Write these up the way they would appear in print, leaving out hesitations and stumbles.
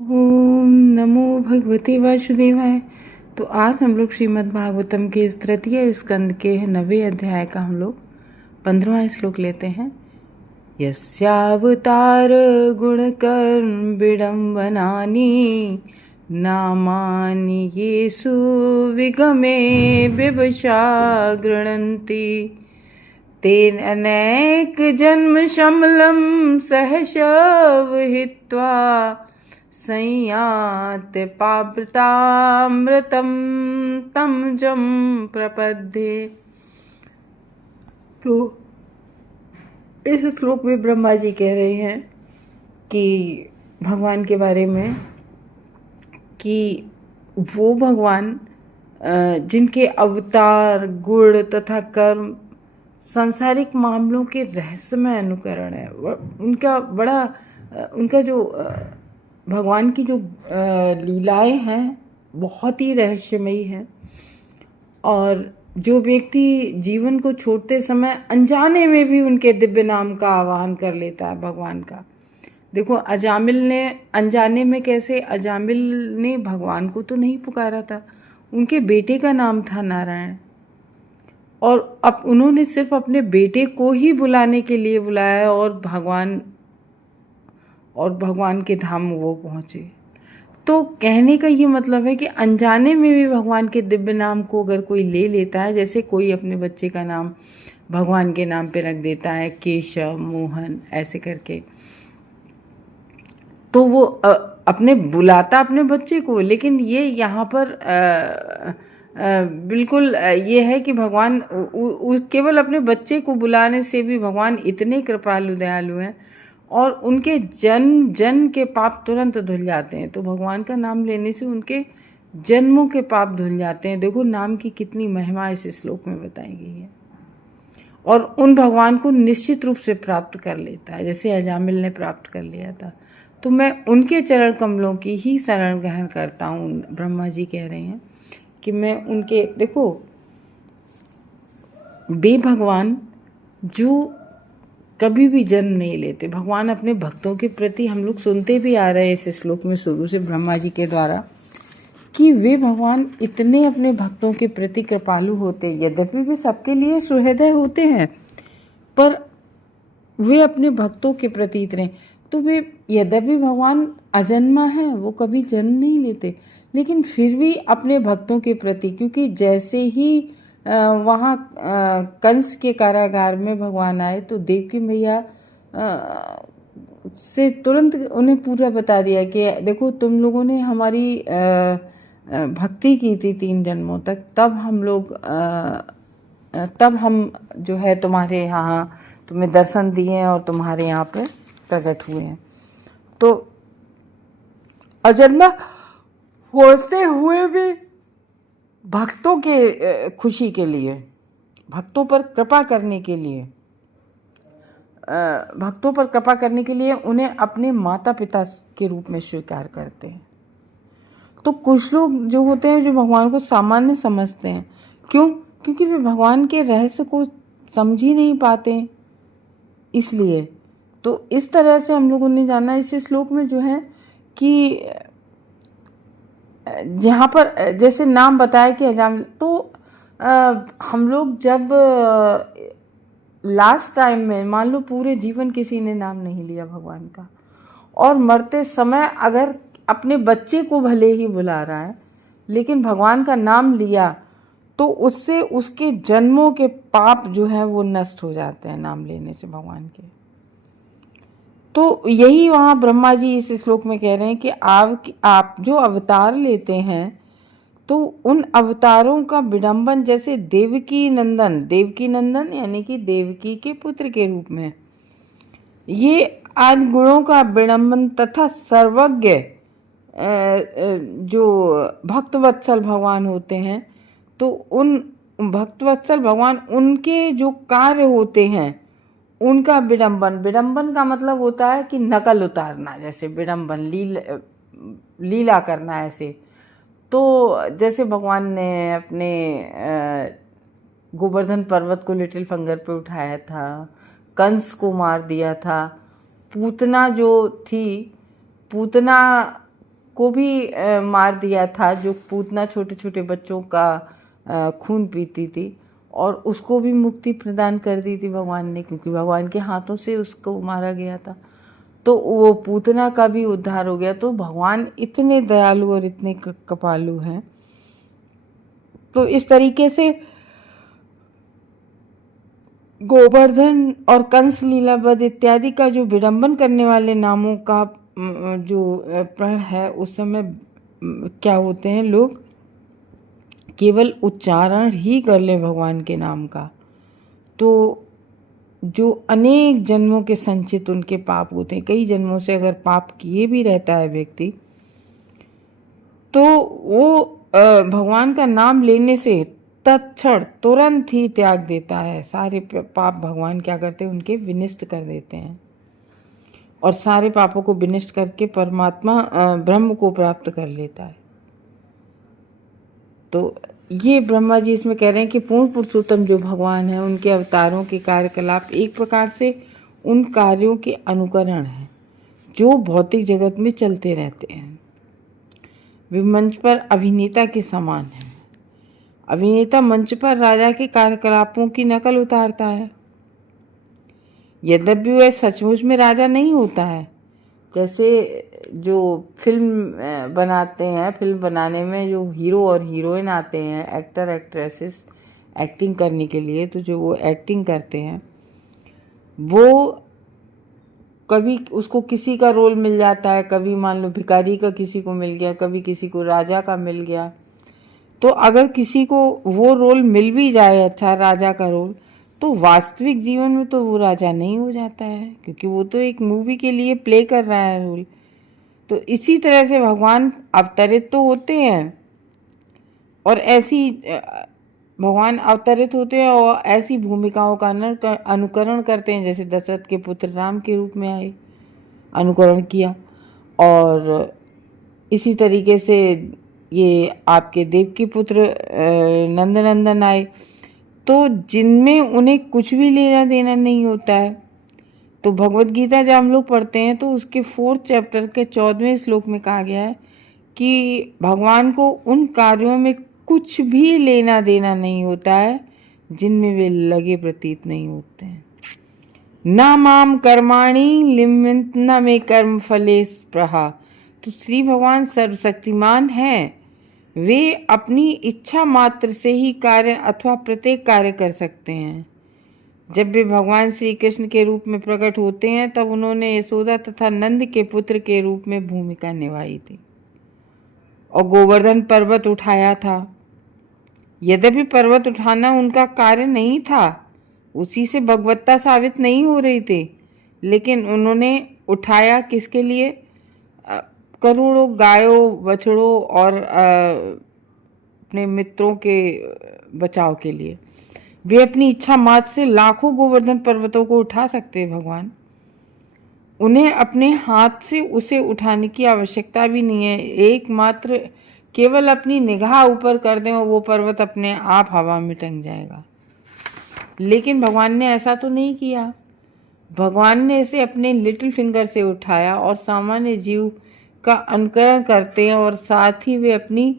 ओम नमो भगवते वासुदेवाय। तो आज हम लोग श्रीमद् भागवतम के इस तृतीय स्कंद के 9वें अध्याय का हम लोग 15वां श्लोक लेते हैं। यस्यावतार गुणकर्म विडम्बनानि नामानि येषु विगमे विवशा गृह्णन्ति तेन अनेक जन्म शमलम सहश विहित्वा संयात पावृतामृतम तम जम प्रपद्ये। तो इस श्लोक में ब्रह्मा जी कह रहे हैं कि भगवान के बारे में कि वो भगवान जिनके अवतार गुण तथा कर्म सांसारिक मामलों के रहस्यमय अनुकरण है। उनका जो भगवान की जो लीलाएं हैं बहुत ही रहस्यमयी हैं। और जो व्यक्ति जीवन को छोड़ते समय अनजाने में भी उनके दिव्य नाम का आह्वान कर लेता है भगवान का। देखो अजामिल ने अनजाने में कैसे, अजामिल ने भगवान को तो नहीं पुकारा था, उनके बेटे का नाम था नारायण, और अब उन्होंने सिर्फ अपने बेटे को ही बुलाने के लिए बुलाया और भगवान के धाम वो पहुँचे। तो कहने का ये मतलब है कि अनजाने में भी भगवान के दिव्य नाम को अगर कोई ले लेता है, जैसे कोई अपने बच्चे का नाम भगवान के नाम पे रख देता है, केशव, मोहन ऐसे करके, तो वो अपने बुलाता अपने बच्चे को। लेकिन ये यहाँ पर बिल्कुल ये है कि भगवान केवल अपने बच्चे को बुलाने से भी भगवान इतने कृपालु दयालु हैं और उनके जन्म जन्म के पाप तुरंत धुल जाते हैं। तो भगवान का नाम लेने से उनके जन्मों के पाप धुल जाते हैं। देखो नाम की कितनी महिमा इस श्लोक में बताई गई है। और उन भगवान को निश्चित रूप से प्राप्त कर लेता है, जैसे अजामिल ने प्राप्त कर लिया था। तो मैं उनके चरण कमलों की ही शरण ग्रहण करता हूँ। ब्रह्मा जी कह रहे हैं कि मैं उनके, देखो वे भगवान जो कभी भी जन्म नहीं लेते, भगवान अपने भक्तों के प्रति, हम लोग सुनते भी आ रहे हैं इस श्लोक में शुरू से ब्रह्मा जी के द्वारा, कि वे भगवान इतने अपने भक्तों के प्रति कृपालु होते हैं। यद्यपि वे सबके लिए सुहृदय होते हैं, पर वे अपने भक्तों के प्रति इतने, तो वे यद्यपि भगवान अजन्मा है, वो कभी जन्म नहीं लेते, लेकिन फिर भी अपने भक्तों के प्रति, क्योंकि जैसे ही वहाँ कंस के कारागार में भगवान आए तो देवकी मैया से तुरंत उन्हें पूरा बता दिया कि देखो तुम लोगों ने हमारी भक्ति की थी 3 जन्मों तक, तब हम जो है तुम्हारे यहाँ तुम्हें दर्शन दिए हैं और तुम्हारे यहाँ पे प्रकट हुए हैं। तो अजन्मा होते हुए भी भक्तों के खुशी के लिए, भक्तों पर कृपा करने के लिए उन्हें अपने माता पिता के रूप में स्वीकार करते हैं। तो कुछ लोग जो होते हैं जो भगवान को सामान्य समझते हैं, क्यों? क्योंकि वे भगवान के रहस्य को समझ ही नहीं पाते, इसलिए। तो इस तरह से हम लोगों ने जाना इस श्लोक में जो है कि जहाँ पर जैसे नाम बताया कि अजामिल, तो हम लोग जब लास्ट टाइम में मान लो पूरे जीवन किसी ने नाम नहीं लिया भगवान का, और मरते समय अगर अपने बच्चे को भले ही बुला रहा है लेकिन भगवान का नाम लिया, तो उससे उसके जन्मों के पाप जो है वो नष्ट हो जाते हैं नाम लेने से भगवान के। तो यही वहाँ ब्रह्मा जी इस श्लोक में कह रहे हैं कि आप जो अवतार लेते हैं, तो उन अवतारों का विडंबन, जैसे देवकी नंदन यानी कि देवकी के पुत्र के रूप में, ये आदि गुणों का विडंबन तथा सर्वज्ञ जो भक्तवत्सल भगवान होते हैं, तो उन भक्तवत्सल भगवान, उनके जो कार्य होते हैं उनका विडंबन का मतलब होता है कि नकल उतारना, जैसे विडंबन लीला करना ऐसे। तो जैसे भगवान ने अपने गोवर्धन पर्वत को लिटिल फिंगर पे उठाया था, कंस को मार दिया था, पूतना जो थी, पूतना को भी मार दिया था, जो पूतना छोटे छोटे बच्चों का खून पीती थी, और उसको भी मुक्ति प्रदान कर दी थी भगवान ने, क्योंकि भगवान के हाथों से उसको मारा गया था। तो वो पूतना का भी उद्धार हो गया। तो भगवान इतने दयालु और इतने कृपालु हैं। तो इस तरीके से गोवर्धन और कंस लीलावध इत्यादि का जो विडंबन करने वाले नामों का जो प्रण है, उस समय क्या होते हैं, लोग केवल उच्चारण ही कर ले भगवान के नाम का, तो जो अनेक जन्मों के संचित उनके पाप होते हैं, कई जन्मों से अगर पाप किए भी रहता है व्यक्ति, तो वो भगवान का नाम लेने से तत्क्षण तुरंत ही त्याग देता है। सारे पाप भगवान क्या करते हैं, उनके विनिष्ट कर देते हैं, और सारे पापों को विनिष्ट करके परमात्मा ब्रह्म को प्राप्त कर लेता है। तो ये ब्रह्मा जी इसमें कह रहे हैं कि पूर्ण पुरुषोत्तम जो भगवान है, उनके अवतारों के कार्यकलाप एक प्रकार से उन कार्यों के अनुकरण हैं जो भौतिक जगत में चलते रहते हैं। वे मंच पर अभिनेता के समान हैं। अभिनेता मंच पर राजा के कार्यकलापों की नकल उतारता है, यद्यपि वह सचमुच में राजा नहीं होता है। जैसे जो फिल्म बनाते हैं, फिल्म बनाने में जो हीरो और हीरोइन आते हैं, एक्टर एक्ट्रेसेस एक्टिंग करने के लिए, तो जो वो एक्टिंग करते हैं, वो कभी उसको किसी का रोल मिल जाता है, कभी मान लो भिखारी का किसी को मिल गया, कभी किसी को राजा का मिल गया। तो अगर किसी को वो रोल मिल भी जाए, अच्छा राजा का रोल, तो वास्तविक जीवन में तो वो राजा नहीं हो जाता है, क्योंकि वो तो एक मूवी के लिए प्ले कर रहा है रोल। तो इसी तरह से भगवान अवतरित तो होते हैं, और ऐसी भगवान अवतरित होते हैं और ऐसी भूमिकाओं का अनुकरण करते हैं, जैसे दशरथ के पुत्र राम के रूप में आए, अनुकरण किया। और इसी तरीके से ये आपके देव के पुत्र नंदनंदन आए, तो जिनमें उन्हें कुछ भी लेना देना नहीं होता है। तो भगवत गीता जब हम लोग पढ़ते हैं, तो उसके 4th चैप्टर के 14वें श्लोक में कहा गया है कि भगवान को उन कार्यों में कुछ भी लेना देना नहीं होता है जिनमें वे लगे प्रतीत नहीं होते हैं। न माम कर्माणि लिम्यन्त न मे कर्म फले स्पृहा। तो श्री भगवान सर्वशक्तिमान हैं, वे अपनी इच्छा मात्र से ही कार्य अथवा प्रत्येक कार्य कर सकते हैं। जब वे भगवान श्री कृष्ण के रूप में प्रकट होते हैं, तब उन्होंने यशोदा तथा नंद के पुत्र के रूप में भूमिका निभाई थी और गोवर्धन पर्वत उठाया था। यद्यपि पर्वत उठाना उनका कार्य नहीं था, उसी से भगवत्ता साबित नहीं हो रही थी, लेकिन उन्होंने उठाया किसके लिए? करोड़ों गायों, बछड़ों और अपने मित्रों के बचाव के लिए। वे अपनी इच्छा मात्र से लाखों गोवर्धन पर्वतों को उठा सकते हैं भगवान। उन्हें अपने हाथ से उसे उठाने की आवश्यकता भी नहीं है। एकमात्र केवल अपनी निगाह ऊपर कर दें और वो पर्वत अपने आप हवा में टंग जाएगा। लेकिन भगवान ने ऐसा तो नहीं किया। भगवान ने इसे अपने लिटिल फिंगर से उठाया और सामान्य जीव का अनुकरण करते हैं, और साथ ही वे अपनी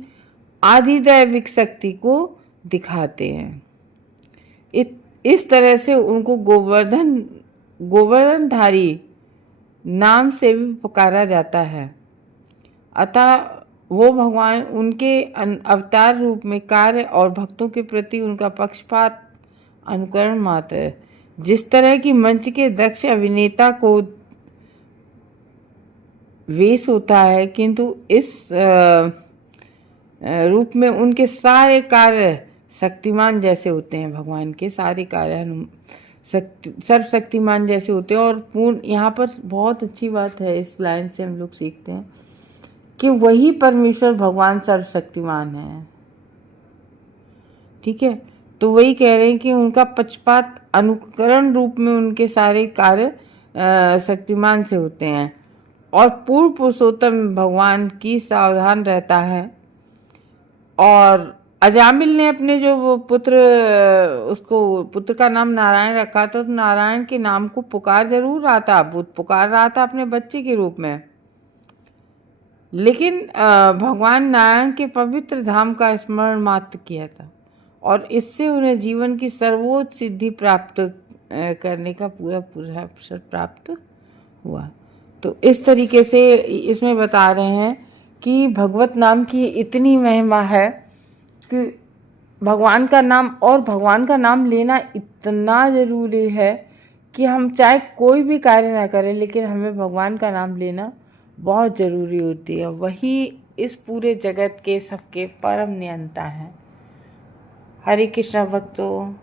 आधिदैविक शक्ति को दिखाते हैं। इस तरह से उनको गोवर्धनधारी नाम से भी पुकारा जाता है। अतः वो भगवान उनके अवतार रूप में कार्य और भक्तों के प्रति उनका पक्षपात अनुकरण मात्र है। जिस तरह की मंच के दक्ष अभिनेता को वेश होता है, किंतु इस रूप में उनके सारे कार्य शक्तिमान जैसे होते हैं। भगवान के सारे कार्य सर्वशक्तिमान जैसे होते हैं। और पूर्ण, यहाँ पर बहुत अच्छी बात है, इस लाइन से हम लोग सीखते हैं कि वही परमेश्वर भगवान सर्वशक्तिमान है। ठीक है, तो वही कह रहे हैं कि उनका पक्षपात अनुकरण रूप में उनके सारे कार्य शक्तिमान से होते हैं। और पूर्ण पुरुषोत्तम भगवान की सावधान रहता है। और अजामिल ने अपने जो वो पुत्र, उसको पुत्र का नाम नारायण रखा था, तो नारायण के नाम को पुकार जरूर रहा था, पुकार रहा था अपने बच्चे के रूप में, लेकिन भगवान नारायण के पवित्र धाम का स्मरण मात्र किया था और इससे उन्हें जीवन की सर्वोच्च सिद्धि प्राप्त करने का पूरा पूरा अवसर प्राप्त हुआ। तो इस तरीके से इसमें बता रहे हैं कि भगवत नाम की इतनी महिमा है कि भगवान का नाम लेना इतना ज़रूरी है कि हम चाहे कोई भी कार्य ना करें, लेकिन हमें भगवान का नाम लेना बहुत ज़रूरी होती है। वही इस पूरे जगत के सबके परम नियंता हैं। हरे कृष्णा भक्तों।